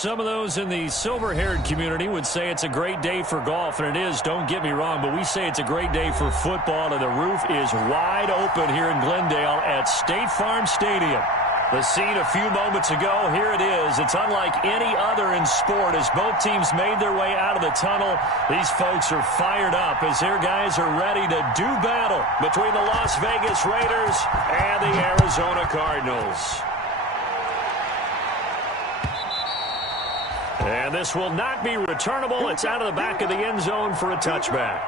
Some of those in the silver-haired community would say it's a great day for golf, and it is, don't get me wrong, but we say it's a great day for football, and the roof is wide open here in Glendale at State Farm Stadium. The scene a few moments ago, here it is. It's unlike any other in sport. As both teams made their way out of the tunnel, these folks are fired up as their guys are ready to do battle between the Las Vegas Raiders and the Arizona Cardinals. And this will not be returnable. It's out of the back of the end zone for a touchback.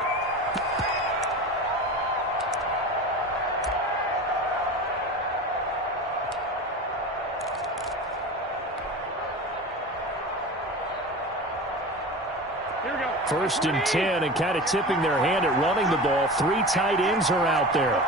First and 10, and kind of tipping their hand at running the ball. 3 tight ends are out there.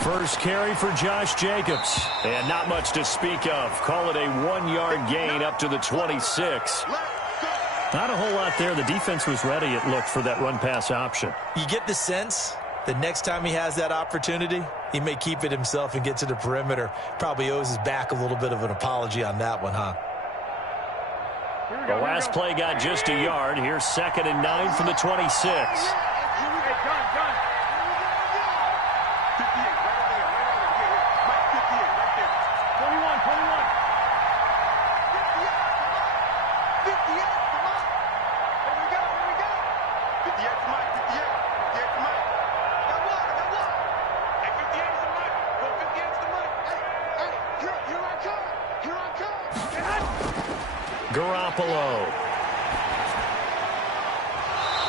First carry for Josh Jacobs. And not much to speak of. Call it a 1-yard gain up to the 26. Not a whole lot there. The defense was ready, it looked, for that run-pass option. You get the sense that next time he has that opportunity, he may keep it himself and get to the perimeter. Probably owes his back a little bit of an apology on that one, huh? The last play got just a yard. Here's 2nd and 9 from the 26.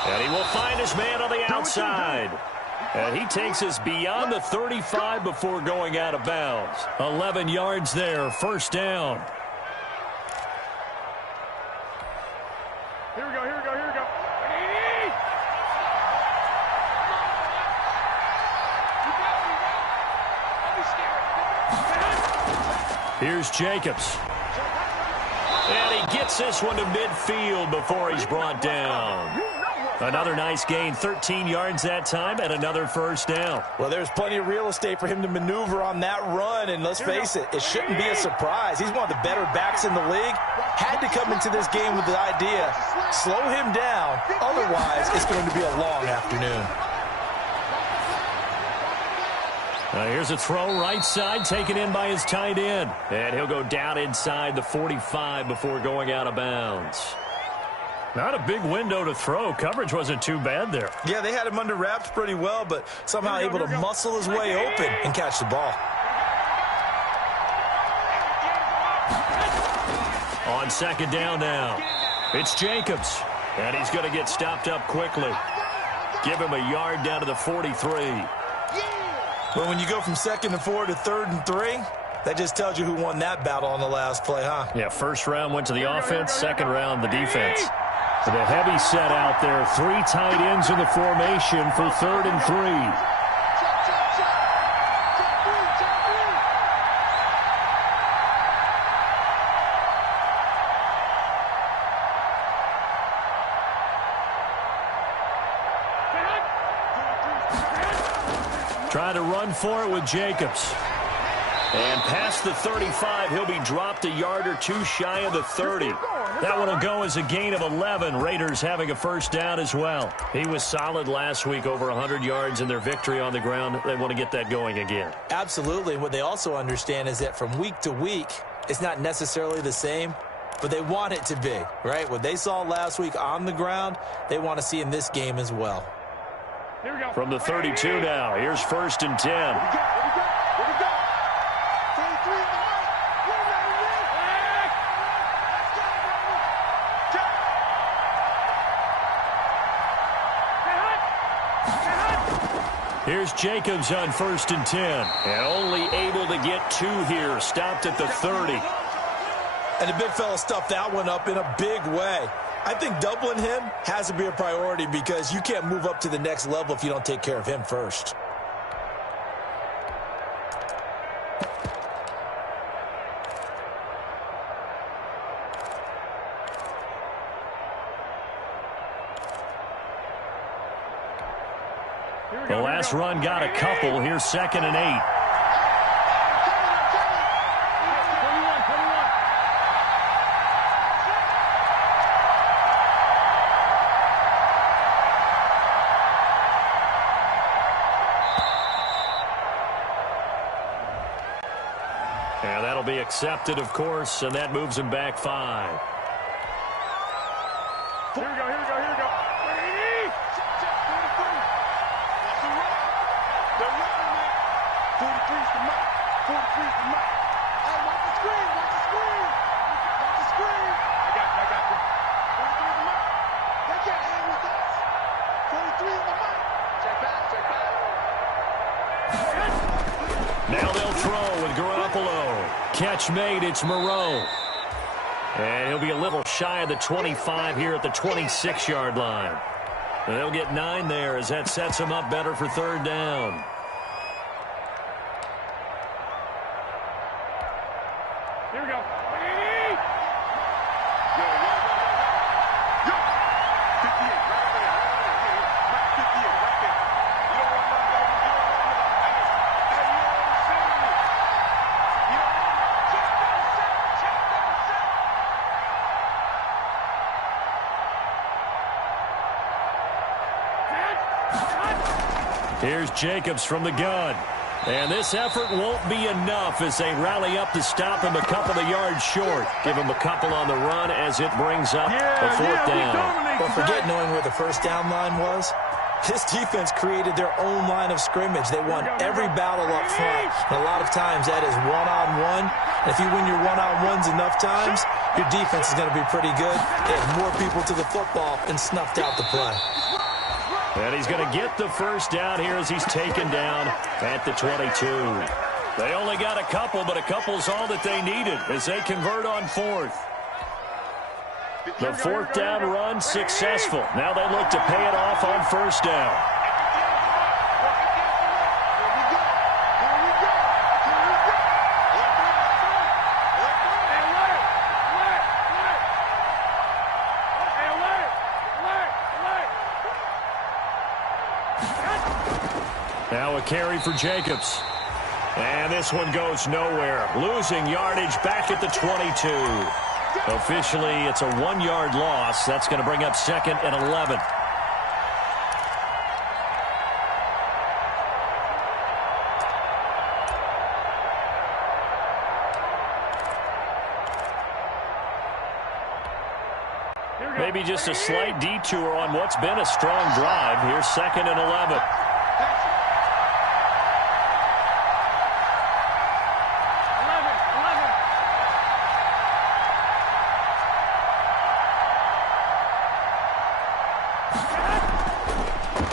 And he will find his man on the outside. And he takes us beyond the 35 before going out of bounds. 11 yards there, first down. Here we go, here we go, here we go. Here's Jacobs. And he gets this one to midfield before he's brought down. Another nice gain, 13 yards that time, and another first down. Well, there's plenty of real estate for him to maneuver on that run, and let's face it, it shouldn't be a surprise. He's one of the better backs in the league. Had to come into this game with the idea, slow him down, otherwise it's going to be a long afternoon. Here's a throw right side, taken in by his tight end. And he'll go down inside the 45 before going out of bounds. Not a big window to throw. Coverage wasn't too bad there. Yeah, they had him under wraps pretty well, but somehow able to muscle his way open and catch the ball. On 2nd down now, it's Jacobs. And he's going to get stopped up quickly. Give him a yard down to the 43. Well, when you go from 2nd and 4 to 3rd and 3, that just tells you who won that battle on the last play, huh? Yeah, first round went to the offense, second round the defense. The heavy set out there, 3 tight ends in the formation for 3rd and 3. Trying to run for it with Jacobs. And past the 35, he'll be dropped a yard or 2 shy of the 30. That one will go as a gain of 11. Raiders having a first down as well. He was solid last week, over 100 yards in their victory on the ground. They want to get that going again. Absolutely. What they also understand is that from week to week, it's not necessarily the same, but they want it to be, right? What they saw last week on the ground, they want to see in this game as well. Here we go. From the 32 now, here's 1st and 10. Here's Jacobs on 1st and 10. And only able to get 2 here. Stopped at the 30. And the big fella stuffed that one up in a big way. I think doubling him has to be a priority because you can't move up to the next level if you don't take care of him first. The last run got a couple. Here's 2nd and 8. And that'll be accepted, of course, and that moves him back 5. Here we go, here we go, here we go. They're running, man. 43's the mark. 43's the mark. Hey, watch the screen, watch the screen. Watch the screen. I got you. 43's the mark. They can't hang with us. 43's the mark. Check back, check back. Now they'll throw with Garoppolo. Catch made, it's Moreau. And he'll be a little shy of the 25 here at the 26-yard line. And they'll get 9 there as that sets him up better for 3rd down. Here we go. Here's Jacobs from the gun. And this effort won't be enough as they rally up to stop him a couple of yards short. Give him a couple on the run as it brings up a 4th down. Don't forget knowing where the 1st down line was. This defense created their own line of scrimmage. They won every battle up front. And a lot of times that is one-on-one. And if you win your one-on-ones enough times, your defense is going to be pretty good. They have more people to the football and snuffed out the play. And he's going to get the 1st down here as he's taken down at the 22. They only got a couple, but a couple's all that they needed as they convert on 4th. The 4th down run successful. Now they look to pay it off on 1st down. Now a carry for Jacobs. And this one goes nowhere. Losing yardage back at the 22. Officially, it's a 1-yard loss. That's going to bring up 2nd and 11. Maybe just a slight detour on what's been a strong drive. Here's 2nd and 11.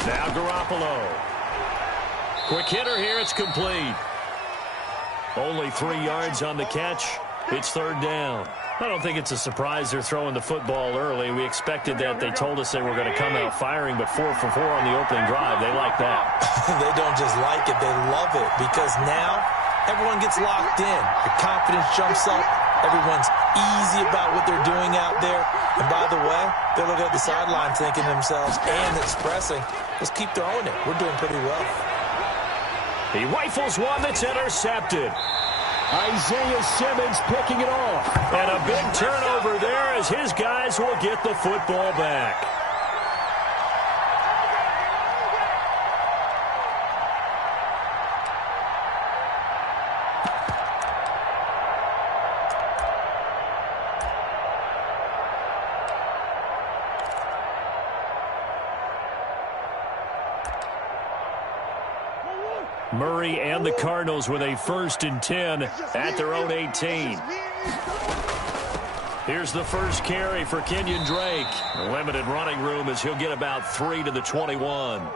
Now Garoppolo. Quick hitter here. It's complete. Only 3 yards on the catch. It's 3rd down. I don't think it's a surprise they're throwing the football early. We expected that. They told us they were going to come out firing, but 4 for 4 on the opening drive. They like that. They don't just like it. They love it because now everyone gets locked in. The confidence jumps up. Everyone's easy about what they're doing out there. And by the way, they're looking at the sideline thinking to themselves and expressing, let's keep throwing it. We're doing pretty well. He rifles one that's intercepted. Isaiah Simmons picking it off. And a big turnover there as his guys will get the football back. Murray and the Cardinals with a 1st and 10 at their own 18. Here's the first carry for Kenyon Drake. Limited running room as he'll get about 3 to the 21.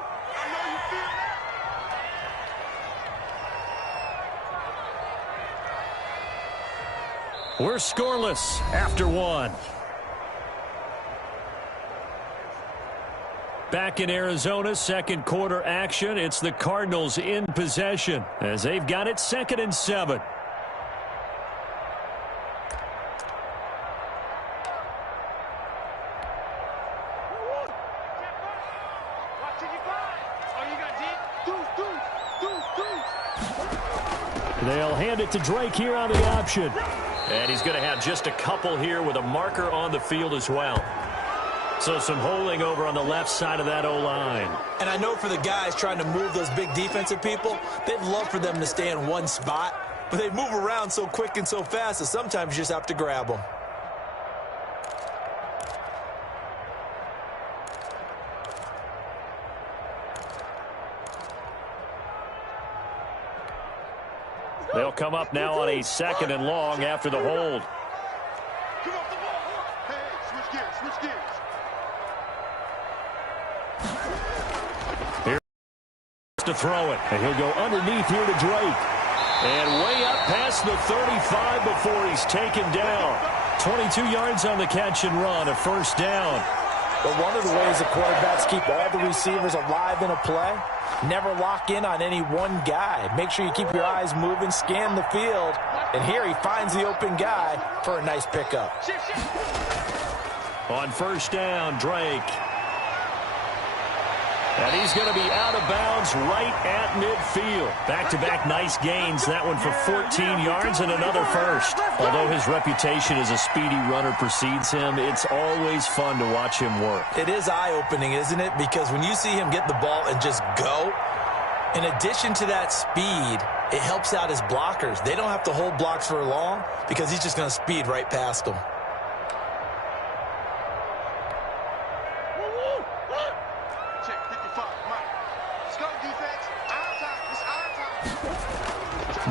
We're scoreless after 1. Back in Arizona, 2nd quarter action. It's the Cardinals in possession as they've got it 2nd and 7. Oh, you got deep? They'll hand it to Drake here on the option. And he's going to have just a couple here with a marker on the field as well. So some holding over on the left side of that O-line. And I know for the guys trying to move those big defensive people, they'd love for them to stay in one spot. But they move around so quick and so fast that sometimes you just have to grab them. They'll come up now on a 2nd and long after the hold. Come off the ball. Hey, switch gears, switch gears. To throw it. And he'll go underneath here to Drake. And way up past the 35 before he's taken down. 22 yards on the catch and run, a first down. But one of the ways the quarterbacks keep all the receivers alive in a play, never lock in on any one guy. Make sure you keep your eyes moving, scan the field. And here he finds the open guy for a nice pickup. On first down, Drake. And he's going to be out of bounds right at midfield. Back-to-back nice gains. That one for 14 yards and another first. Although his reputation as a speedy runner precedes him, it's always fun to watch him work. It is eye-opening, isn't it? Because when you see him get the ball and just go, in addition to that speed, it helps out his blockers. They don't have to hold blocks for long because he's just going to speed right past them.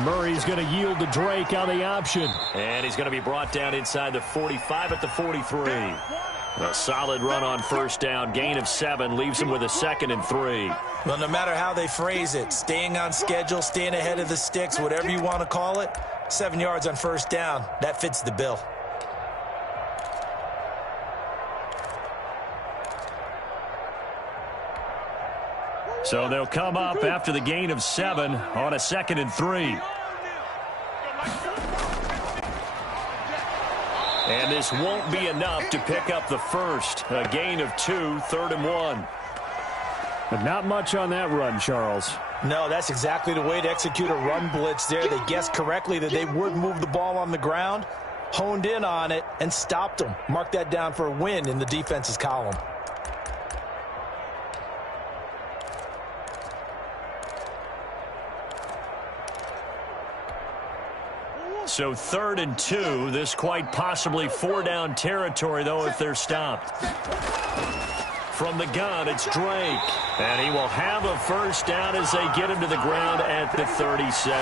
Murray's going to yield to Drake on the option. And he's going to be brought down inside the 45 at the 43. A solid run on first down. Gain of 7 leaves him with a 2nd and 3. Well, no matter how they phrase it, staying on schedule, staying ahead of the sticks, whatever you want to call it, 7 yards on first down, that fits the bill. So they'll come up after the gain of 7 on a 2nd and 3. And this won't be enough to pick up the first. A gain of 2, 3rd and 1. But not much on that run, Charles. No, that's exactly the way to execute a run blitz there. They guessed correctly that they would move the ball on the ground, honed in on it, and stopped them. Mark that down for a win in the defense's column. So 3rd and 2. This quite possibly 4-down territory, though, if they're stopped. From the gun, it's Drake. And he will have a first down as they get him to the ground at the 37.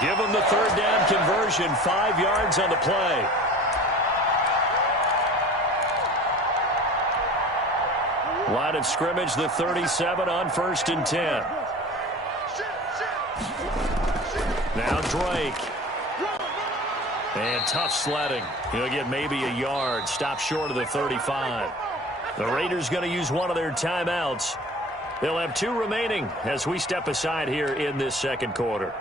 Give him the 3rd down conversion. 5 yards on the play. Line of scrimmage, the 37 on 1st and 10. Now Drake. And tough sledding. He'll get maybe a yard. Stop short of the 35. The Raiders going to use one of their timeouts. They'll have 2 remaining as we step aside here in this 2nd quarter.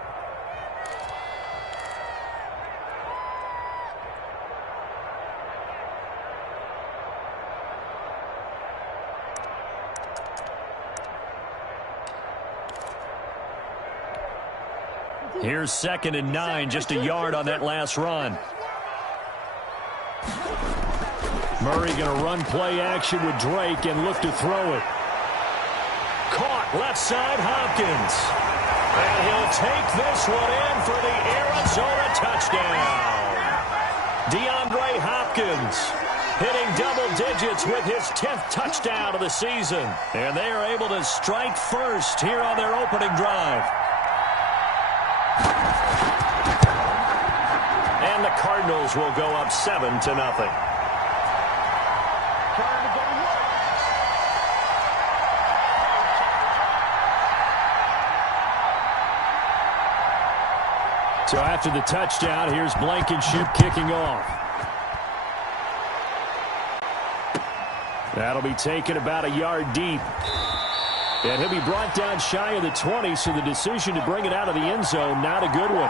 Here's 2nd and 9, just a yard on that last run. Murray going to run play action with Drake and look to throw it. Caught left side, Hopkins. And he'll take this one in for the Arizona touchdown. DeAndre Hopkins hitting double digits with his 10th touchdown of the season. And they are able to strike first here on their opening drive. And the Cardinals will go up 7-0. So after the touchdown, here's Blankenship kicking off. That'll be taken about a yard deep. And he'll be brought down shy of the 20, so the decision to bring it out of the end zone, not a good one.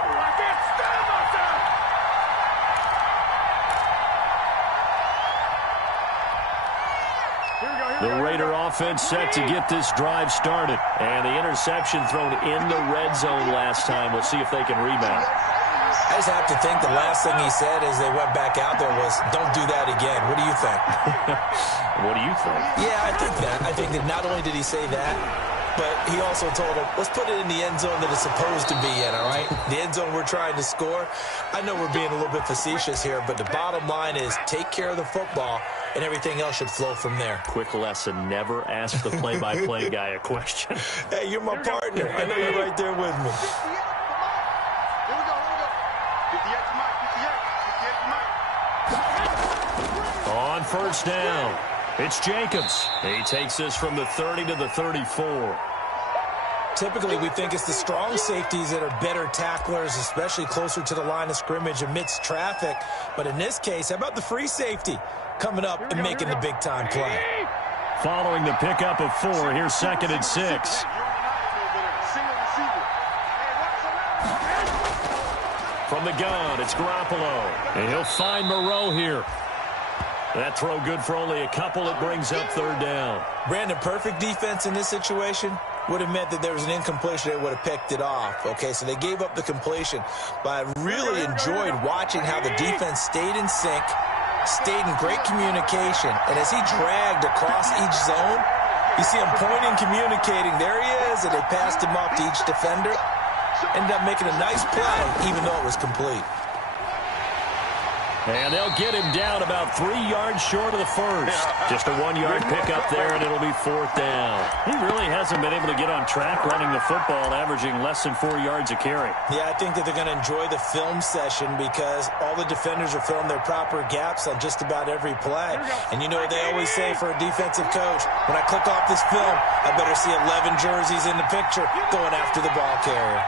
The Raider offense set to get this drive started. And the interception thrown in the red zone last time. We'll see if they can rebound. I just have to think the last thing he said as they went back out there was, don't do that again. What do you think? What do you think? Yeah, I think that. I think that not only did he say that, but he also told him, let's put it in the end zone that it's supposed to be in, all right? The end zone we're trying to score. I know we're being a little bit facetious here, but the bottom line is take care of the football, and everything else should flow from there. Quick lesson, never ask the play-by-play guy a question. Hey, you're my partner. I know you're right there with me. Here we go. 58 to Mike. 58 to Mike. On first down, it's Jacobs. He takes this from the 30 to the 34. Typically, we think it's the strong safeties that are better tacklers, especially closer to the line of scrimmage amidst traffic. But in this case, how about the free safety coming up and making the big-time play? Following the pickup of 4, here's 2nd and 6. From the gun, it's Garoppolo. And he'll find Moreau here. That throw good for only a couple. It brings up 3rd down. Brandon, perfect defense in this situation would have meant that there was an incompletion. They would have picked it off. Okay, so they gave up the completion. But I really enjoyed watching how the defense stayed in sync, stayed in great communication. And as he dragged across each zone, you see him pointing, communicating. There he is, and they passed him off to each defender. Ended up making a nice play, even though it was complete. And they'll get him down about 3 yards short of the first. Just a 1-yard pickup there, and it'll be 4th down. He really hasn't been able to get on track running the football, averaging less than 4 yards a carry. Yeah, I think that they're going to enjoy the film session because all the defenders are filling their proper gaps on just about every play. And you know what they always say for a defensive coach? When I click off this film, I better see 11 jerseys in the picture going after the ball carrier.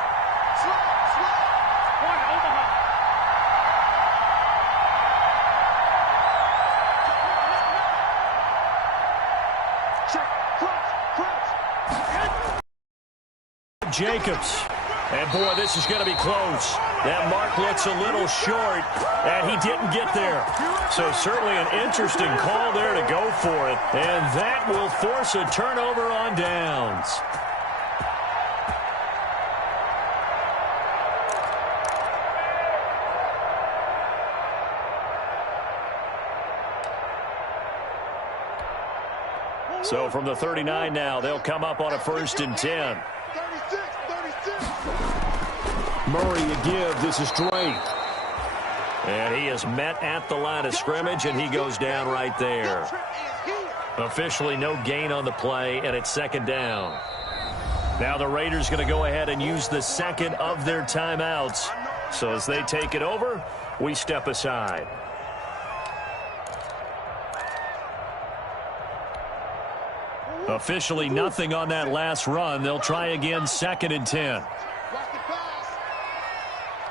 Jacobs. And, boy, this is going to be close. That mark looks a little short, and he didn't get there. So certainly an interesting call there to go for it. And that will force a turnover on downs. So from the 39 now, they'll come up on a 1st and 10. 36. Murray a give. This is Drake. And he is met at the line of scrimmage, and he goes down right there. Officially no gain on the play, and it's 2nd down. Now the Raiders going to go ahead and use the 2nd of their timeouts. So as they take it over, we step aside. Officially nothing on that last run. They'll try again, 2nd and 10. Watch the pass.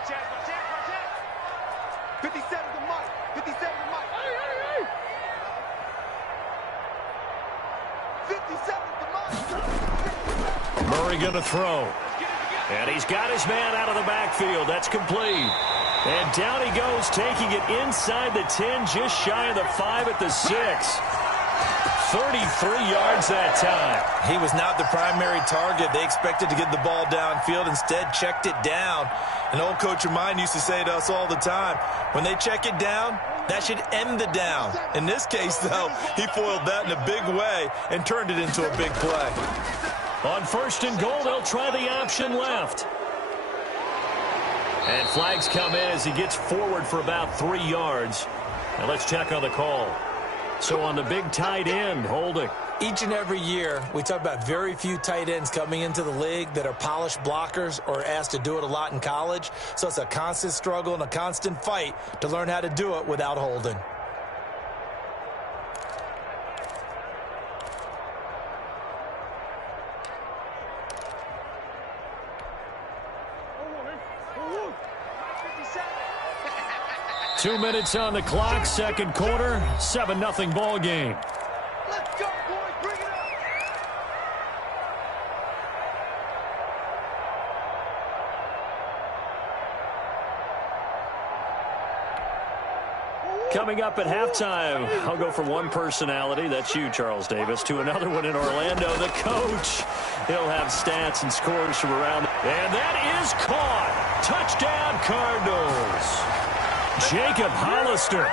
Check. 57 to Mike. 57 to Mike. 57 to Mike. Murray going to throw. And he's got his man out of the backfield. That's complete. And down he goes, taking it inside the 10, just shy of the 5 at the 6. 33 yards that time. He was not the primary target. They expected to get the ball downfield. Instead, checked it down. An old coach of mine used to say to us all the time, when they check it down, that should end the down. In this case, though, he foiled that in a big way and turned it into a big play. On 1st and goal, they'll try the option left. And flags come in as he gets forward for about 3 yards. Now let's check on the call. So on the big tight end, holding. Each and every year, we talk about very few tight ends coming into the league that are polished blockers or asked to do it a lot in college. So it's a constant struggle and a constant fight to learn how to do it without holding. Two minutes on the clock, 2nd quarter, 7-0 ball game. Let's go, boys. Bring it up. Coming up at halftime, I'll go from one personality, that's you, Charles Davis, to another one in Orlando, the coach. He'll have stats and scores from around. And that is caught. Touchdown, Cardinals. Jacob Hollister,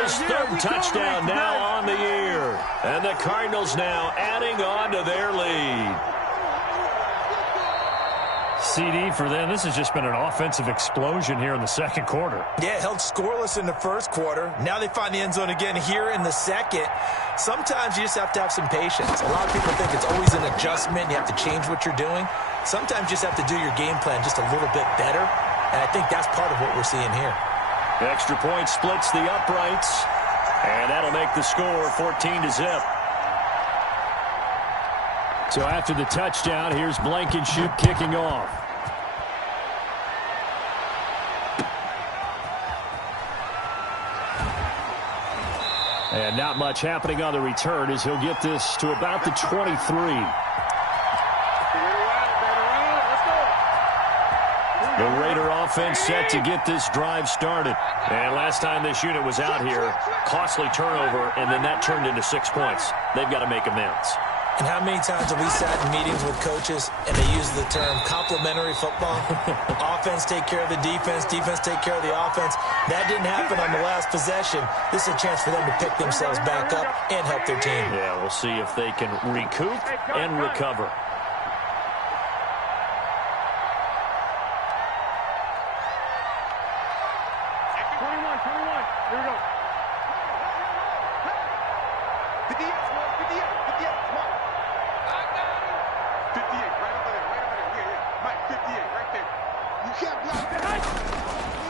his third touchdown now on the year. And the Cardinals now adding on to their lead. CD for them. This has just been an offensive explosion here in the second quarter. Yeah, held scoreless in the first quarter. Now they find the end zone again here in the second. Sometimes you just have to have some patience. A lot of people think it's always an adjustment. You have to change what you're doing. Sometimes you just have to do your game plan just a little bit better. And I think that's part of what we're seeing here. Extra point splits the uprights. And that'll make the score 14-0. So after the touchdown, here's Blankenship kicking off. And not much happening on the return as he'll get this to about the 23. The Raider offense set to get this drive started. And last time this unit was out here, costly turnover, and then that turned into 6 points. They've got to make amends. And how many times have we sat in meetings with coaches and they use the term complementary football? Offense take care of the defense, defense take care of the offense. That didn't happen on the last possession. This is a chance for them to pick themselves back up and help their team. Yeah, we'll see if they can recoup and recover.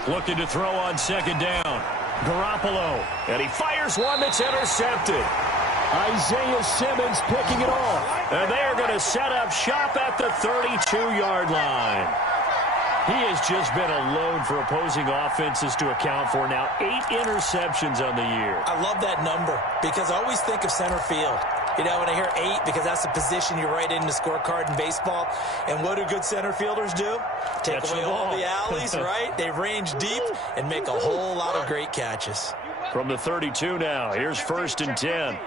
Looking to throw on second down. Garoppolo. And he fires one that's intercepted. Isaiah Simmons picking it off. And they're going to set up shop at the 32-yard line. He has just been a load for opposing offenses to account for. Now 8 interceptions on the year. I love that number because I always think of center field. You know, when I hear 8, because that's the position you write in the scorecard in baseball. And what do good center fielders do? Take Catch away the all ball. the alleys, right? They range deep and make a whole lot of great catches. From the 32 now, here's 1st and 10.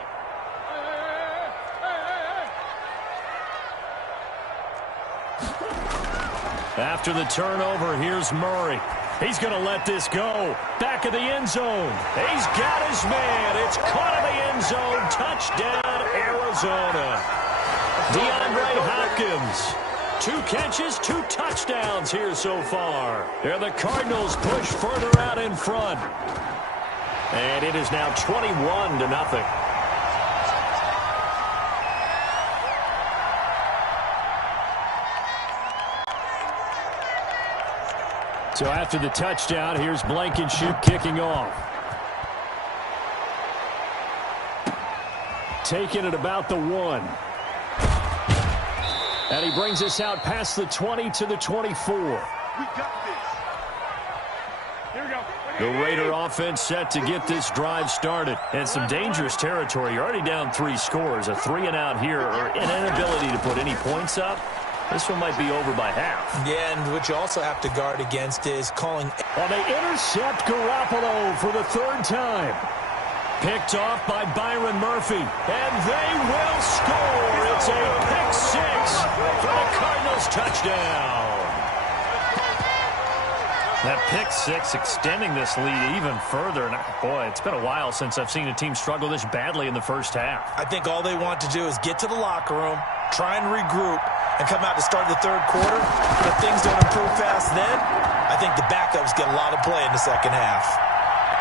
After the turnover, here's Murray. He's going to let this go. Back of the end zone. He's got his man. It's caught in the end zone. Touchdown, Arizona. DeAndre Hopkins. 2 catches, 2 touchdowns here so far. And the Cardinals push further out in front. And it is now 21-0. So after the touchdown, here's Blankenship kicking off. Taking it about the 1. And he brings us out past the 20 to the 24. We got this. Here we go. The Raider offense set to get this drive started. And some dangerous territory. You're already down 3 scores. A 3 and out here, or an inability to put any points up. This one might be over by half. Yeah, and what you also have to guard against is calling. And they intercept Garoppolo for the 3rd time. Picked off by Byron Murphy. And they will score. It's a pick 6 for the Cardinals touchdown. That pick 6 extending this lead even further. And boy, it's been a while since I've seen a team struggle this badly in the first half. I think all they want to do is get to the locker room, try and regroup, and come out to start the 3rd quarter. But if things don't improve fast then, I think the backups get a lot of play in the second half.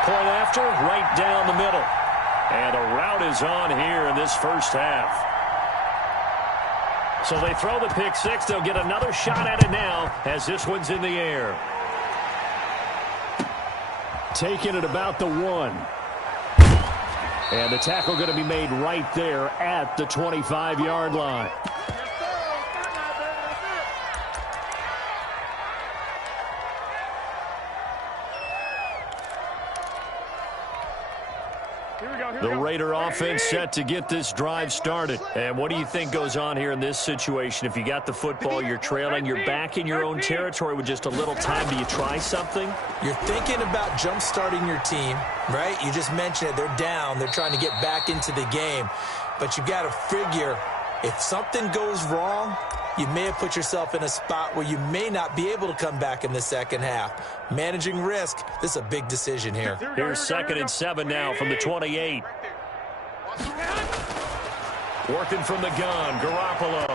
Point after, right down the middle. And a route is on here in this first half. So they throw the pick 6. They'll get another shot at it now as this one's in the air. Taking it about the 1. And the tackle going to be made right there at the 25-yard line. Here we go. The Raider offense set to get this drive started. And what do you think goes on here in this situation? If you got the football, you're trailing, you're back in your own territory with just a little time. Do you try something? You're thinking about jump-starting your team, right? You just mentioned it. They're down. They're trying to get back into the game. But you got to figure, if something goes wrong, you may have put yourself in a spot where you may not be able to come back in the second half. Managing risk, this is a big decision here. Here's 2nd and 7 now from the 28. Working from the gun, Garoppolo.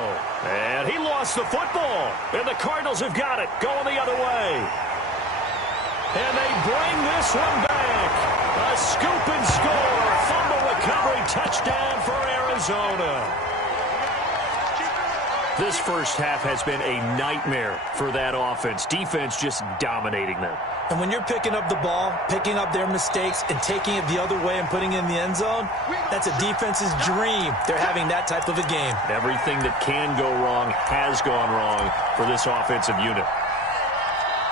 And he lost the football. And the Cardinals have got it, going the other way. And they bring this one back. A scoop and score. Fumble recovery, touchdown for Arizona. This first half has been a nightmare for that offense. Defense just dominating them. And when you're picking up the ball, picking up their mistakes, and taking it the other way and putting it in the end zone, that's a defense's dream. They're having that type of a game. Everything that can go wrong has gone wrong for this offensive unit.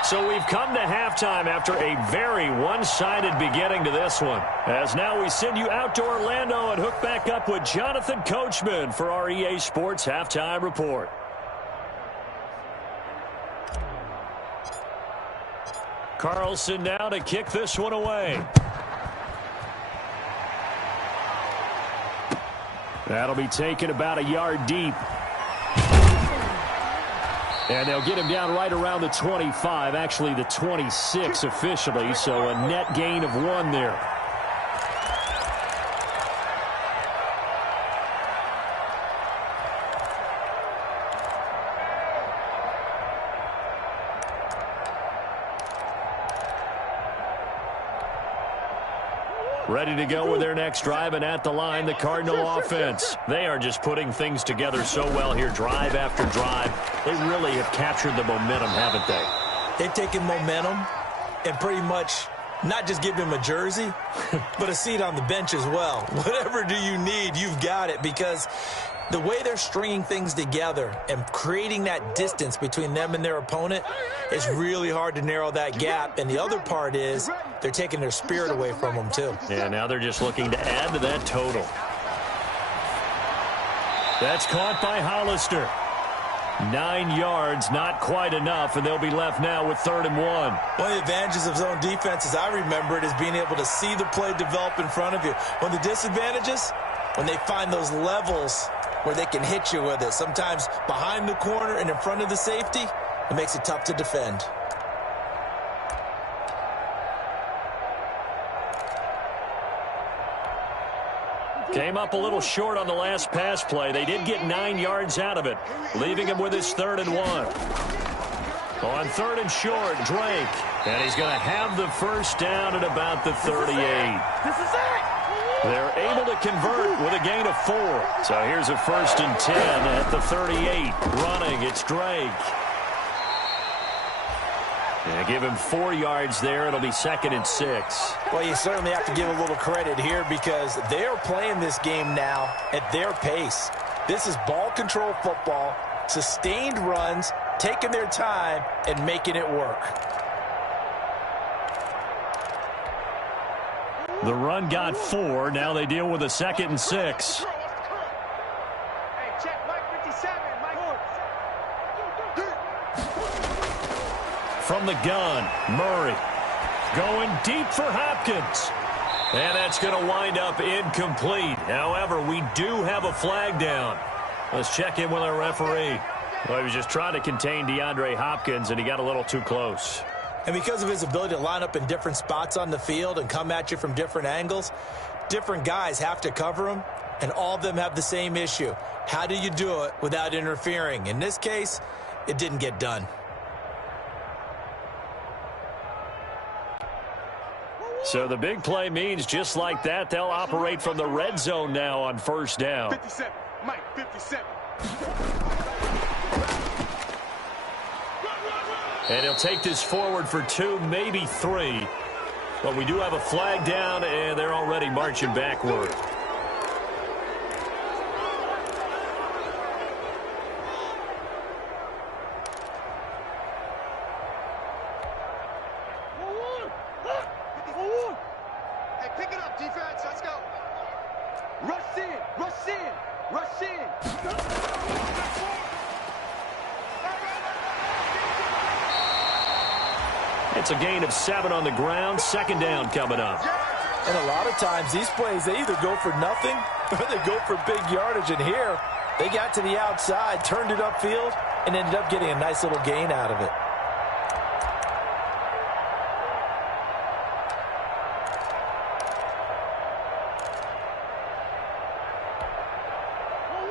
So we've come to halftime after a very one-sided beginning to this one. As now we send you out to Orlando and hook back up with Jonathan Coachman for our EA Sports Halftime Report. Carlson now to kick this one away. That'll be taken about a yard deep. And they'll get him down right around the 25, actually the 26 officially, so a net gain of 1 there. Ready to go with their next drive, and at the line, the Cardinal offense. They are just putting things together so well here, drive after drive. They really have captured the momentum, haven't they? They've taken momentum and pretty much not just give him a jersey, but a seat on the bench as well. Whatever do you need, you've got it, because the way they're stringing things together and creating that distance between them and their opponent is really hard to narrow that gap. And the other part is they're taking their spirit away from them, too. Yeah, now they're just looking to add to that total. That's caught by Hollister. 9 yards, not quite enough, and they'll be left now with 3rd and 1. One of the advantages of zone defense, as I remember it, is being able to see the play develop in front of you. One of the disadvantages, when they find those levels where they can hit you with it, sometimes behind the corner and in front of the safety, it makes it tough to defend. Came up a little short on the last pass play. They did get 9 yards out of it, leaving him with his 3rd and 1. On 3rd and short, Drake. And he's going to have the first down at about the 38. This is it! They're able to convert with a gain of 4. So here's a 1st and 10 at the 38. Running, it's Drake. Yeah, give him 4 yards there. It'll be 2nd and 6. Well, you certainly have to give a little credit here because they're playing this game now at their pace. This is ball control football, sustained runs, taking their time, and making it work. The run got 4. Now they deal with a 2nd and 6. Hey, check Mike 57, Mike. From the gun, Murray going deep for Hopkins. And that's going to wind up incomplete. However, we do have a flag down. Let's check in with our referee. Well, he was just trying to contain DeAndre Hopkins, and he got a little too close. And because of his ability to line up in different spots on the field and come at you from different angles, different guys have to cover him, and all of them have the same issue. How do you do it without interfering? In this case, it didn't get done. So the big play means just like that, they'll operate from the red zone now on 1st down. 57, Mike 57. And he'll take this forward for 2, maybe 3. But we do have a flag down, and they're already marching backward. Hey, pick it up, defense. Let's go. It's a gain of 7 on the ground. Second down coming up. And a lot of times these plays, they either go for nothing or they go for big yardage. And here, they got to the outside, turned it upfield, and ended up getting a nice little gain out of it.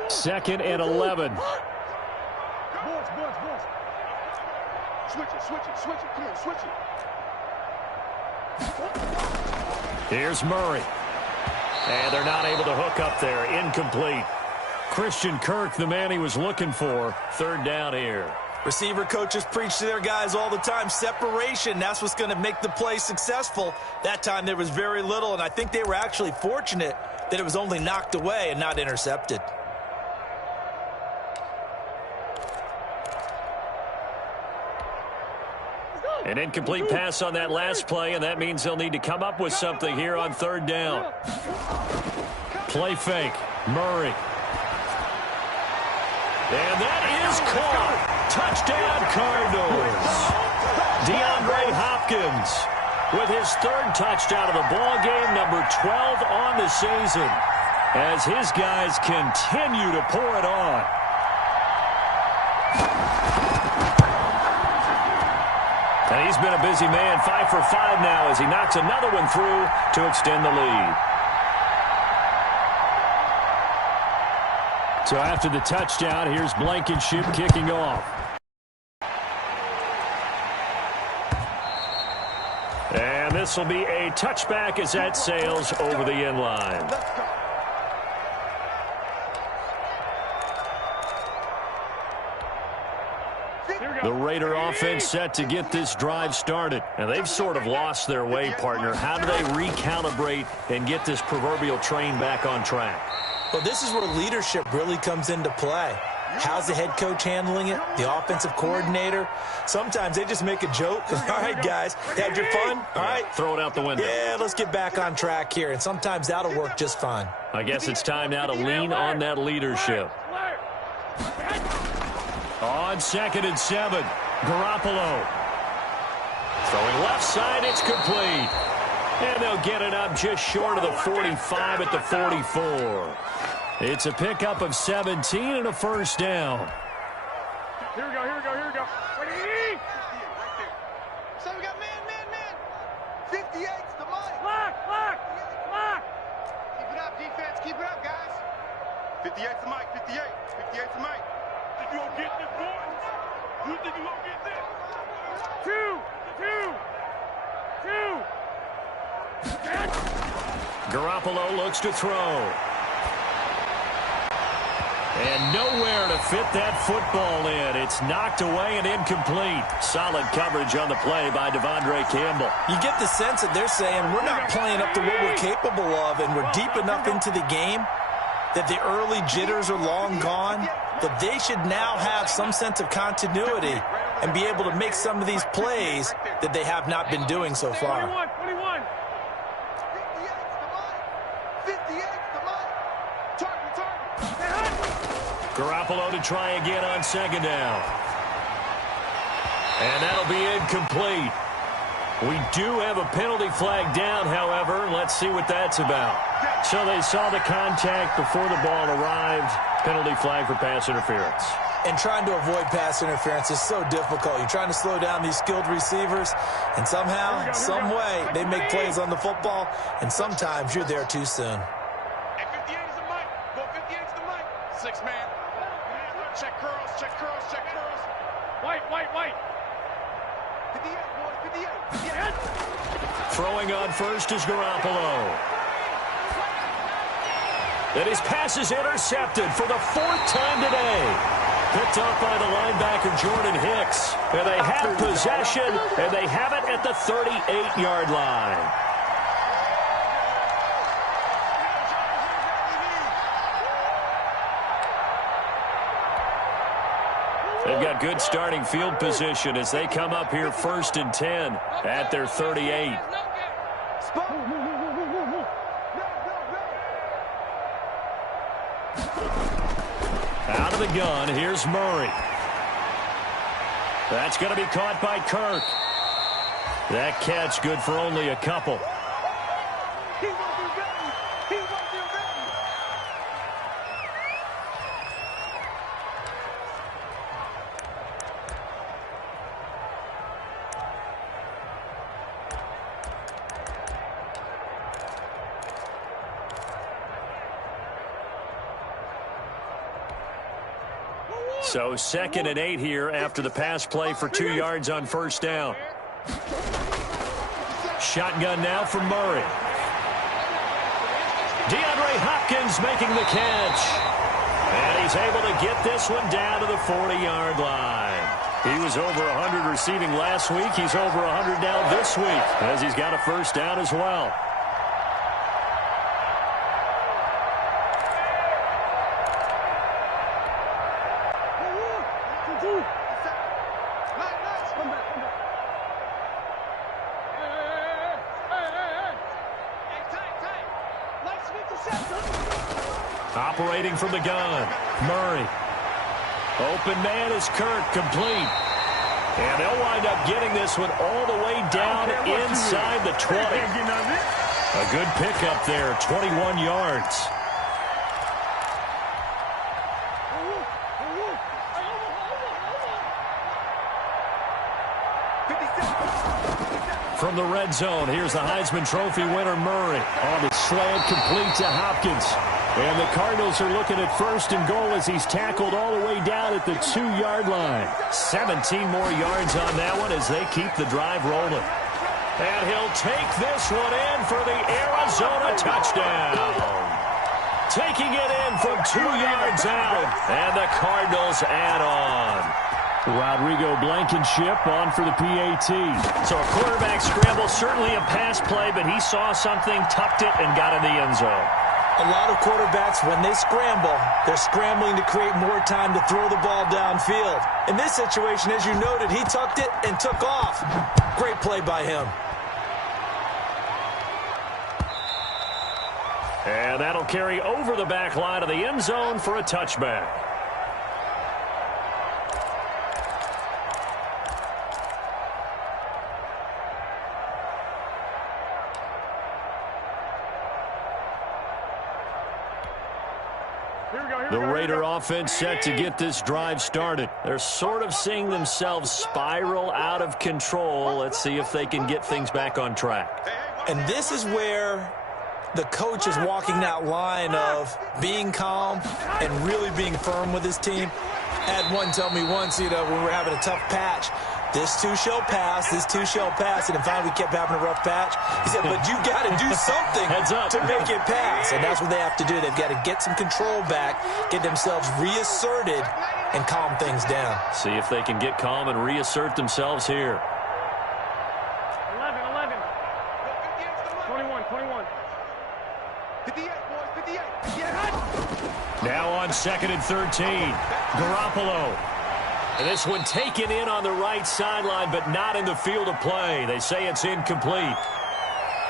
Second and 11. Switch it. Come on, switch it. Here's Murray. And they're not able to hook up there. Incomplete. Christian Kirk, the man he was looking for. Third down here. Receiver coaches preach to their guys all the time. Separation, that's what's going to make the play successful. That time there was very little, and I think they were actually fortunate that it was only knocked away and not intercepted. An incomplete pass on that last play, and that means they'll need to come up with something here on third down. Play fake. Murray. And that is caught. Touchdown, Cardinals. DeAndre Hopkins with his third touchdown of the ball game, number 12 on the season, as his guys continue to pour it on. And he's been a busy man, 5 for 5 now as he knocks another one through to extend the lead. So after the touchdown, here's Blankenship kicking off. And this will be a touchback as that sails over the end line. The Raider offense set to get this drive started. And they've sort of lost their way, partner. How do they recalibrate and get this proverbial train back on track? Well, this is where leadership really comes into play. How's the head coach handling it? The offensive coordinator? Sometimes they just make a joke. All right, guys, had your fun? All right. Throw it out the window. Yeah, let's get back on track here. And sometimes that'll work just fine. I guess it's time now to lean on that leadership. On 2nd and 7, Garoppolo. Throwing left side, it's complete. And they'll get it up just short of the 45 at the 44. It's a pickup of 17 and a first down. Here we go. So we got man. 58's the money. Lock. Keep it up, defense. Keep it up, guys. 58's the mic. 58's the mic. Think you gonna get this, boys? You think you gonna get this? Two. Garoppolo looks to throw. And nowhere to fit that football in. It's knocked away and incomplete. Solid coverage on the play by Devondre Campbell. You get the sense that they're saying we're not playing up to what we're capable of, and we're deep enough into the game that the early jitters are long gone, that they should now have some sense of continuity and be able to make some of these plays that they have not been doing so far. 21. 58's the money. Target. Garoppolo to try again on 2nd down. And that'll be incomplete. We do have a penalty flag down, however. Let's see what that's about. So they saw the contact before the ball arrived. Penalty flag for pass interference. And trying to avoid pass interference is so difficult. You're trying to slow down these skilled receivers, and somehow, some way, they make plays on the football, and sometimes you're there too soon. Hey, 58 is the mic. Go 58's the mic. 6 man. Check curls. White. 58, boys, 58. Throwing on first is Garoppolo. And his pass is intercepted for the 4th time today. Picked up by the linebacker Jordan Hicks. And they have possession, and they have it at the 38-yard line. They've got good starting field position as they come up here 1st and 10 at their 38. of the gun. Here's Murray. That's going to be caught by Kirk. That catch good for only a couple. He won't be ready. He won't be ready. So 2nd and 8 here after the pass play for 2 yards on first down. Shotgun now from Murray. DeAndre Hopkins making the catch. And he's able to get this one down to the 40-yard line. He was over 100 receiving last week. He's over 100 now this week as he's got a first down as well. Operating from the gun, Murray. Open man is Kirk, complete. And they'll wind up getting this one all the way down inside the 20. A good pickup there, 21 yards. From the red zone, here's the Heisman Trophy winner, Murray. On the slant, complete to Hopkins. And the Cardinals are looking at 1st and goal as he's tackled all the way down at the 2-yard line. 17 more yards on that one as they keep the drive rolling. And he'll take this one in for the Arizona touchdown. Taking it in from 2 yards out. And the Cardinals add on. Rodrigo Blankenship on for the PAT. So a quarterback scramble, certainly a pass play, but he saw something, tucked it, and got in the end zone. A lot of quarterbacks, when they scramble, they're scrambling to create more time to throw the ball downfield. In this situation, as you noted, he tucked it and took off. Great play by him. And that'll carry over the back line of the end zone for a touchback. The Raider offense set to get this drive started. They're sort of seeing themselves spiral out of control. Let's see if they can get things back on track. And this is where the coach is walking that line of being calm and really being firm with his team. I had one tell me once, when we were having a tough patch, this too shall pass, this too shall pass. And finally we kept having a rough patch. He said, but you got to do something to make it pass. And that's what they have to do. They've got to get some control back, get themselves reasserted, and calm things down. See if they can get calm and reassert themselves here. 11. 21. 58, boys, 58. Now on 2nd and 13, Garoppolo. And this one taken in on the right sideline, but not in the field of play. They say it's incomplete.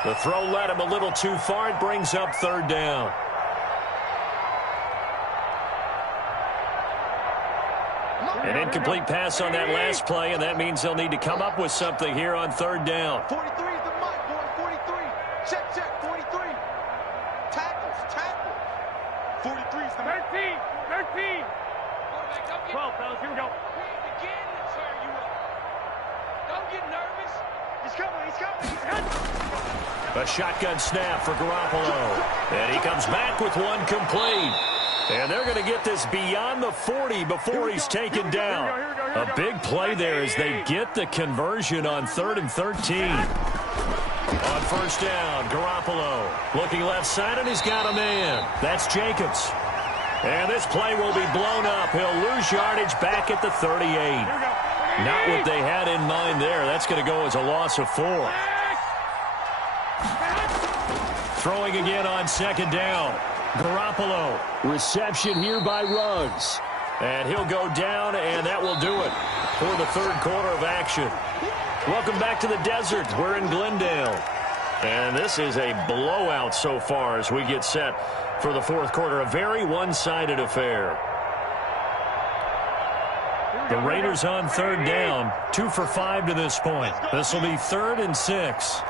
The throw led him a little too far. It brings up 3rd down. An incomplete pass on that last play, and that means they'll need to come up with something here on 3rd down. 43 is the mic, boy. 43. Check. 43. Tackles. 43 is the mic. 13. 12, fellas. Here we go. Don't get nervous. He's coming. A shotgun snap for Garoppolo. And he comes back with one complete. And they're going to get this beyond the 40 before he's taken down. A big play there as they get the conversion on 3rd and 13. On first down, Garoppolo looking left side, and he's got a man. That's Jacobs. And this play will be blown up. He'll lose yardage back at the 38. Not what they had in mind there. That's going to go as a loss of 4. Throwing again on 2nd down. Garoppolo. Reception here by Ruggs. And he'll go down, and that will do it for the 3rd quarter of action. Welcome back to the desert. We're in Glendale. And this is a blowout so far as we get set for the 4th quarter. A very one-sided affair. The Raiders on third down, 2 for 5 to this point. This will be 3rd and 6.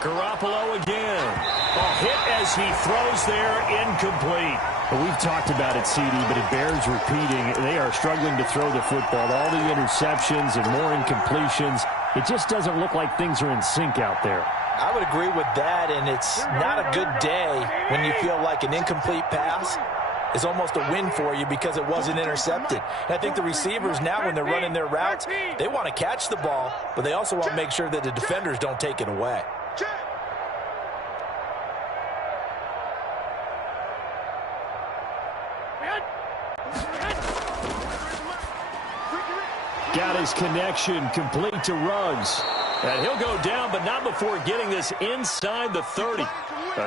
Garoppolo again. A hit as he throws there, incomplete. Well, we've talked about it, CD, but it bears repeating. They are struggling to throw the football. All the interceptions and more incompletions. It just doesn't look like things are in sync out there. I would agree with that, and it's not a good day when you feel like an incomplete pass is almost a win for you because it wasn't intercepted. And I think the receivers now, when they're running their routes, they want to catch the ball, but they also want to make sure that the defenders don't take it away. Got his connection complete to Ruggs. And he'll go down, but not before getting this inside the 30.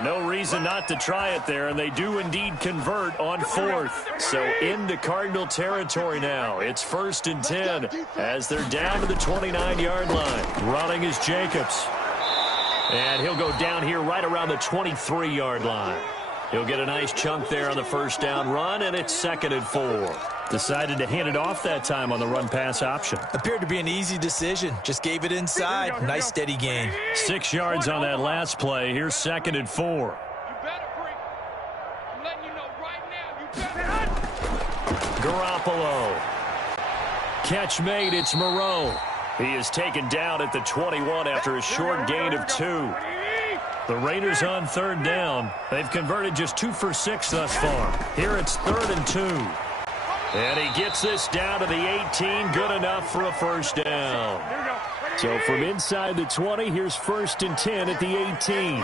No reason not to try it there, and they do indeed convert on 4th. So into Cardinal territory now. It's 1st and 10 as they're down to the 29-yard line. Running is Jacobs. And he'll go down here right around the 23-yard line. He'll get a nice chunk there on the first down run, and it's 2nd and 4. Decided to hand it off that time on the run-pass option. Appeared to be an easy decision. Just gave it inside. Nice steady gain. 6 yards on that last play. Here's 2nd and 4. You better break. I'm letting you know right now. You better. Garoppolo. Catch made. It's Moreau. He is taken down at the 21 after a short gain of 2. The Raiders on third down. They've converted just 2 for 6 thus far. Here it's 3rd and 2. And he gets this down to the 18. Good enough for a first down. So from inside the 20, here's 1st and 10 at the 18.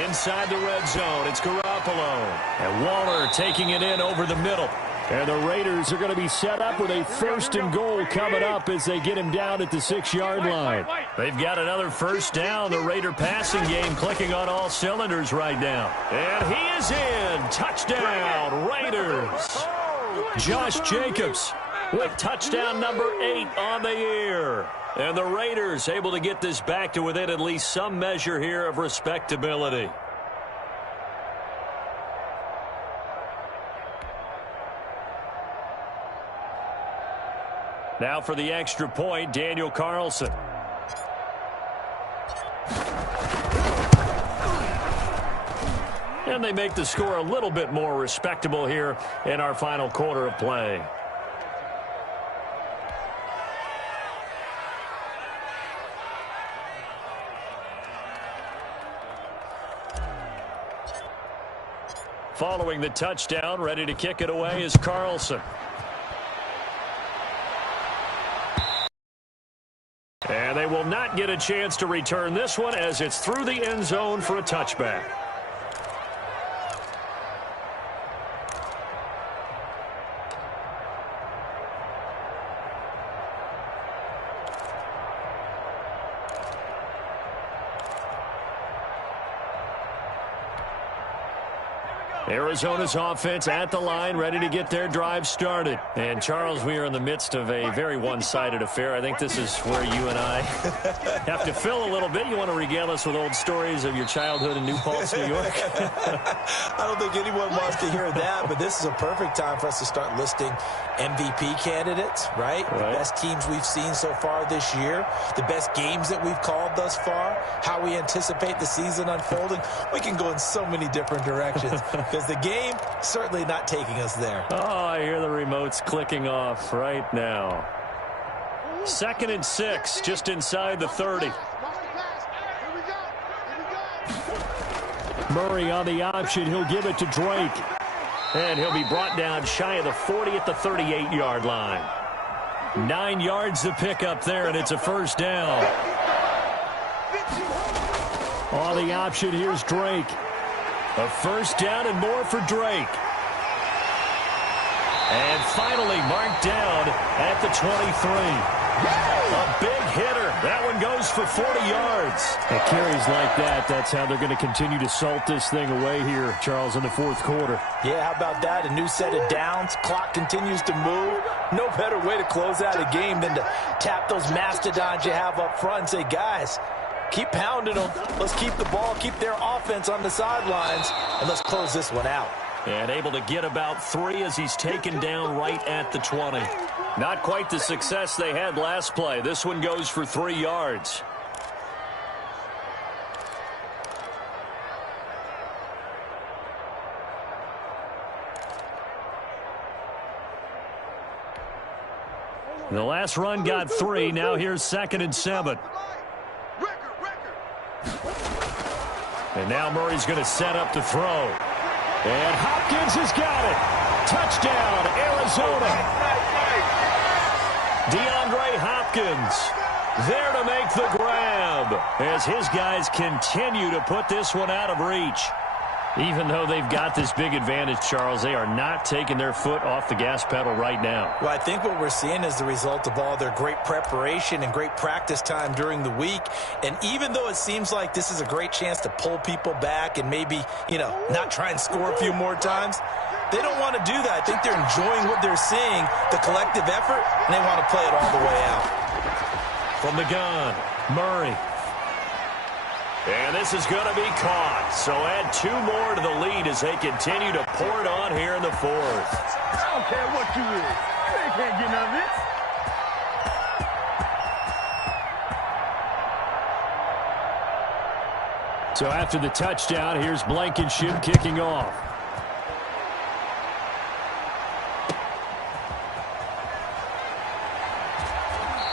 Inside the red zone, it's Garoppolo. And Waller taking it in over the middle. And the Raiders are going to be set up with a 1st and goal coming up as they get him down at the 6-yard line. They've got another first down. The Raider passing game clicking on all cylinders right now. And he is in. Touchdown, Raiders. Josh Jacobs with touchdown number 8 on the year. And the Raiders able to get this back to within at least some measure here of respectability. Now for the extra point, Daniel Carlson. And they make the score a little bit more respectable here in our final quarter of play. Following the touchdown, ready to kick it away is Carlson. And they will not get a chance to return this one as it's through the end zone for a touchback. Arizona's offense at the line, ready to get their drive started. And, Charles, we are in the midst of a very one-sided affair. I think this is where you and I have to fill a little bit. You want to regale us with old stories of your childhood in New Paltz, New York? I don't think anyone wants to hear that, but this is a perfect time for us to start listing MVP candidates, right? The best teams we've seen so far this year, the best games that we've called thus far, how we anticipate the season unfolding. We can go in so many different directions. Because the game certainly not taking us there. Oh, I hear the remotes clicking off right now. 2nd and 6, just inside the 30. Murray on the option. He'll give it to Drake. And he'll be brought down shy of the 40 at the 38-yard line. 9 yards to pick up there, and it's a first down. On the option, here's Drake. A first down and more for Drake. And finally marked down at the 23. A big hitter. That one goes for 40 yards. It carries like that. That's how they're going to continue to salt this thing away here, Charles, in the fourth quarter. Yeah, how about that? A new set of downs. Clock continues to move. No better way to close out a game than to tap those mastodons you have up front and say, guys, keep pounding them. Let's keep the ball, keep their offense on the sidelines, and let's close this one out. And able to get about 3 as he's taken down right at the 20. Not quite the success they had last play. This one goes for 3 yards. The last run got 3. Now here's 2nd and 7. And now Murray's going to set up to throw. And Hopkins has got it. Touchdown, Arizona. DeAndre Hopkins there to make the grab as his guys continue to put this one out of reach. Even though they've got this big advantage, Charles, they are not taking their foot off the gas pedal right now. Well, I think what we're seeing is the result of all their great preparation and great practice time during the week. And even though it seems like this is a great chance to pull people back and maybe, not try and score a few more times, they don't want to do that. I think they're enjoying what they're seeing, the collective effort, and they want to play it all the way out. From the gun, Murray. And this is going to be caught. So add 2 more to the lead as they continue to pour it on here in the fourth. I don't care what you is. You can't get none of this. So after the touchdown, here's Blankenship kicking off.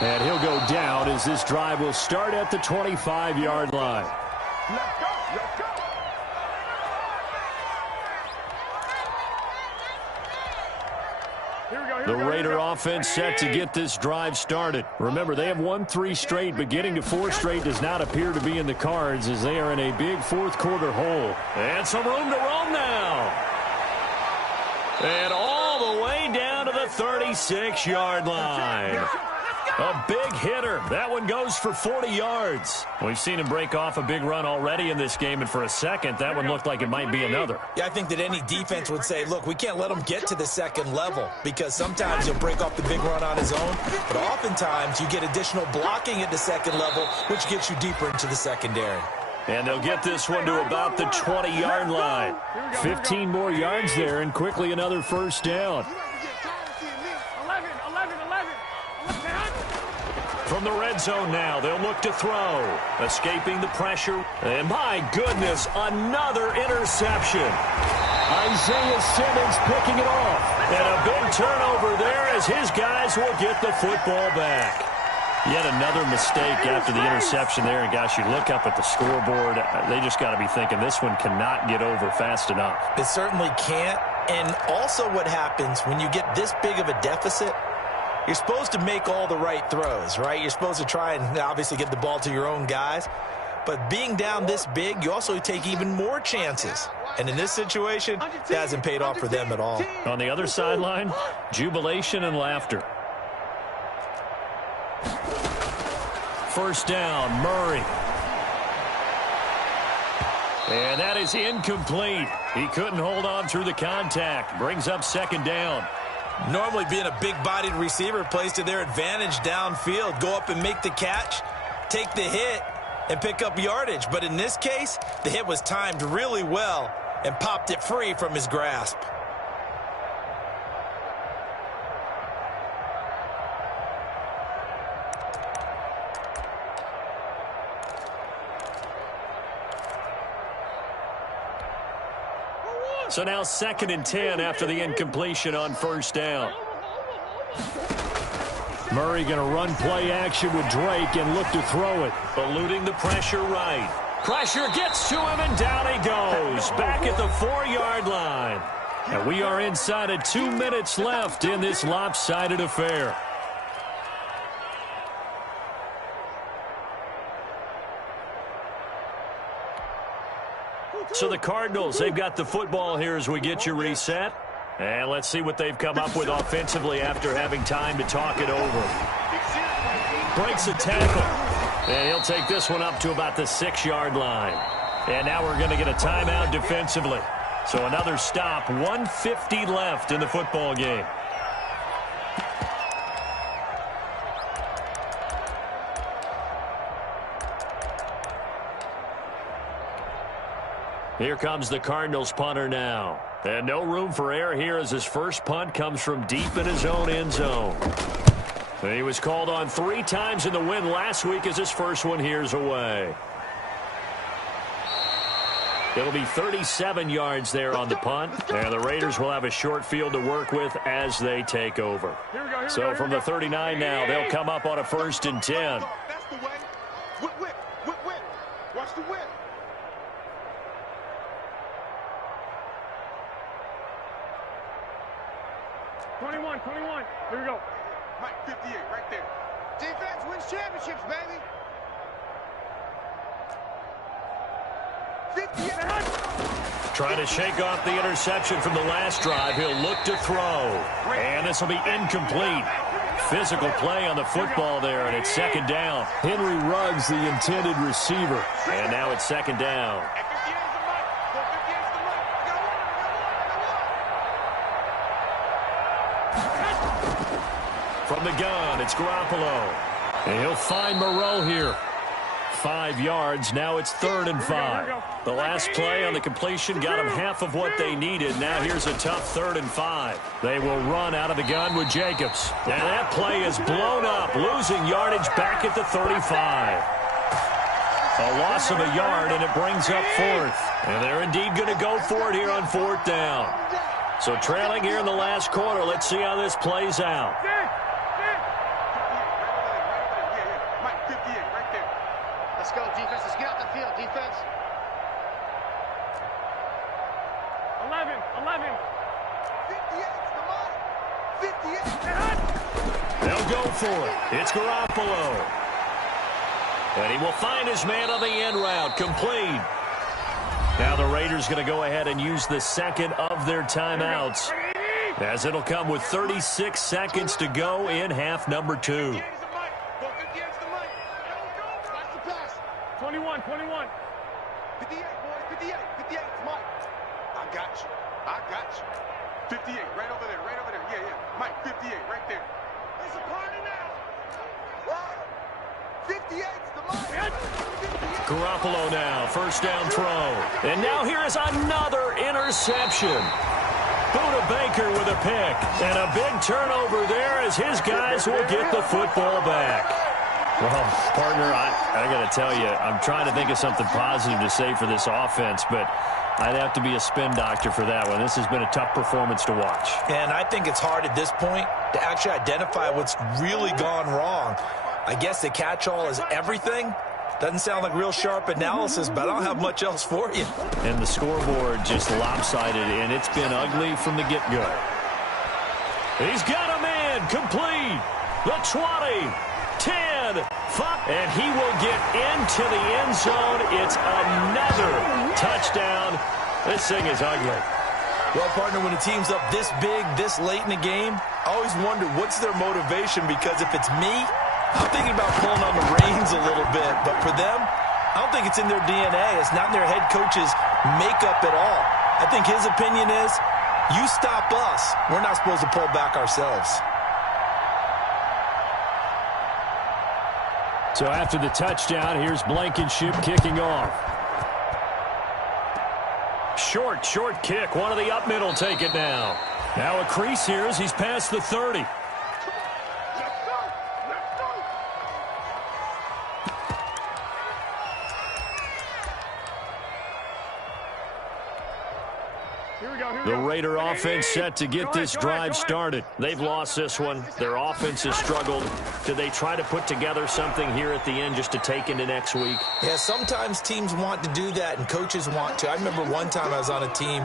And he'll go down as this drive will start at the 25-yard line. Let's go. Let's go. The Raider offense set to get this drive started. Remember, they have won 3 straight, but getting to 4 straight does not appear to be in the cards as they are in a big fourth-quarter hole. And some room to roam now. And all the way down to the 36-yard line. A big hitter. That one goes for 40 yards. We've seen him break off a big run already in this game, and for a second, that one looked like it might be another. Yeah, I think that any defense would say, look, we can't let him get to the second level because sometimes he'll break off the big run on his own, but oftentimes you get additional blocking at the second level, which gets you deeper into the secondary. And they'll get this one to about the 20-yard line. 15 more yards there, and quickly another first down. From the red zone now, they'll look to throw. Escaping the pressure. And my goodness, another interception. Isaiah Simmons picking it off. And a big turnover there as his guys will get the football back. Yet another mistake after the interception there. And gosh, you look up at the scoreboard, they just got to be thinking this one cannot get over fast enough. It certainly can't. And also what happens when you get this big of a deficit, you're supposed to make all the right throws, right? You're supposed to try and obviously get the ball to your own guys. But being down this big, you also take even more chances. And in this situation, it hasn't paid off for them at all. On the other sideline, jubilation and laughter. First down, Murray. And that is incomplete. He couldn't hold on through the contact. Brings up 2nd down. Normally being a big-bodied receiver plays to their advantage downfield. Go up and make the catch, take the hit, and pick up yardage. But in this case, the hit was timed really well and popped it free from his grasp. So now 2nd and 10 after the incompletion on first down. Murray going to run play action with Drake and look to throw it. Eluding the pressure right. Pressure gets to him and down he goes. Back at the 4-yard line. And we are inside of 2 minutes left in this lopsided affair. So the Cardinals, they've got the football here as we get you reset. And let's see what they've come up with offensively after having time to talk it over. Breaks a tackle. And he'll take this one up to about the 6-yard line. And now we're going to get a timeout defensively. So another stop, 1:50 left in the football game. Here comes the Cardinals punter now. And no room for error here as his first punt comes from deep in his own end zone. And he was called on 3 times in the win last week as his first one here's away. It'll be 37 yards there on the punt. And the Raiders will have a short field to work with as they take over. So from the 39 now, they'll come up on a 1st and 10. That's the way. Whip. Watch the whip. '21. Here we go. Mike, 58, right there. Defense wins championships, baby. 58. Trying to shake off the interception from the last drive. He'll look to throw. And this will be incomplete. Physical play on the football there, and it's 2nd down. Henry Ruggs, the intended receiver. And now it's 2nd down. From the gun, it's Garoppolo. And he'll find Moreau here. 5 yards. Now it's 3rd and 5. The last play on the completion got them half of what they needed. Now here's a tough 3rd and 5. They will run out of the gun with Jacobs. And that play is blown up, losing yardage back at the 35. A loss of a yard, and it brings up 4th. And they're indeed going to go for it here on 4th down. So trailing here in the last quarter. Let's see how this plays out. Let's go, defense. Let's get out the field, defense. 11. 58. They'll go for it. It's Garoppolo. And he will find his man on the end route. Complete. Now the Raiders going to go ahead and use the 2nd of their timeouts, as it'll come with 36 seconds to go in half number 2. 21. 58, boys. 58. It's Mike. I got you. 58, right over there. Yeah. Mike, 58, right there. It's a party now. 58's the Mike. Garoppolo now, 1st down throw. And now here is another interception. Buda Baker with a pick. And a big turnover there as his guys will get the football back. Well, partner, I got to tell you, I'm trying to think of something positive to say for this offense, but I'd have to be a spin doctor for that one. This has been a tough performance to watch. And I think it's hard at this point to actually identify what's really gone wrong. I guess the catch-all is everything. Doesn't sound like real sharp analysis, but I don't have much else for you. And the scoreboard just lopsided, and it's been ugly from the get-go. He's got a man complete. The 20. 10, 5, and he will get into the end zone. It's another touchdown. This thing is ugly. Well, partner, when a team's up this big, this late in the game, I always wonder what's their motivation, because if it's me, I'm thinking about pulling on the reins a little bit. But for them, I don't think it's in their DNA. It's not in their head coach's makeup at all. I think his opinion is, you stop us, we're not supposed to pull back ourselves. So after the touchdown, here's Blankenship kicking off. Short kick. One of the up middle take it now. Now a crease here as he's past the 30. The Raider offense set to get this drive started. They've lost this one. Their offense has struggled. Do they try to put together something here at the end just to take into next week? Yeah, sometimes teams want to do that and coaches want to. I remember one time I was on a team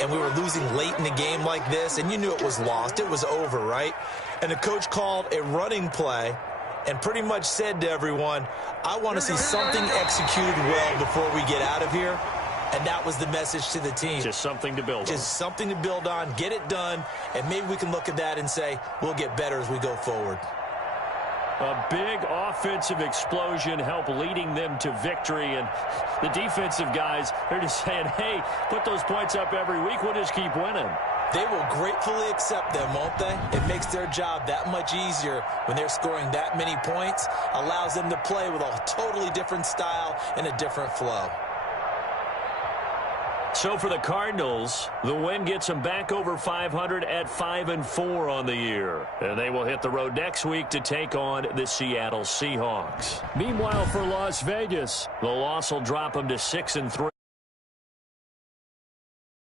and we were losing late in the game like this, and you knew it was lost. It was over, right? And the coach called a running play and pretty much said to everyone, I want to see something executed well before we get out of here. And that was the message to the team. Just something to build on. Just something to build on, get it done, and maybe we can look at that and say, we'll get better as we go forward. A big offensive explosion helped leading them to victory. And the defensive guys, they're just saying, hey, put those points up every week. We'll just keep winning. They will gratefully accept them, won't they? It makes their job that much easier when they're scoring that many points. Allows them to play with a totally different style and a different flow. So for the Cardinals, the win gets them back over 500 at 5-4 on the year. And they will hit the road next week to take on the Seattle Seahawks. Meanwhile, for Las Vegas, the loss will drop them to 6-3.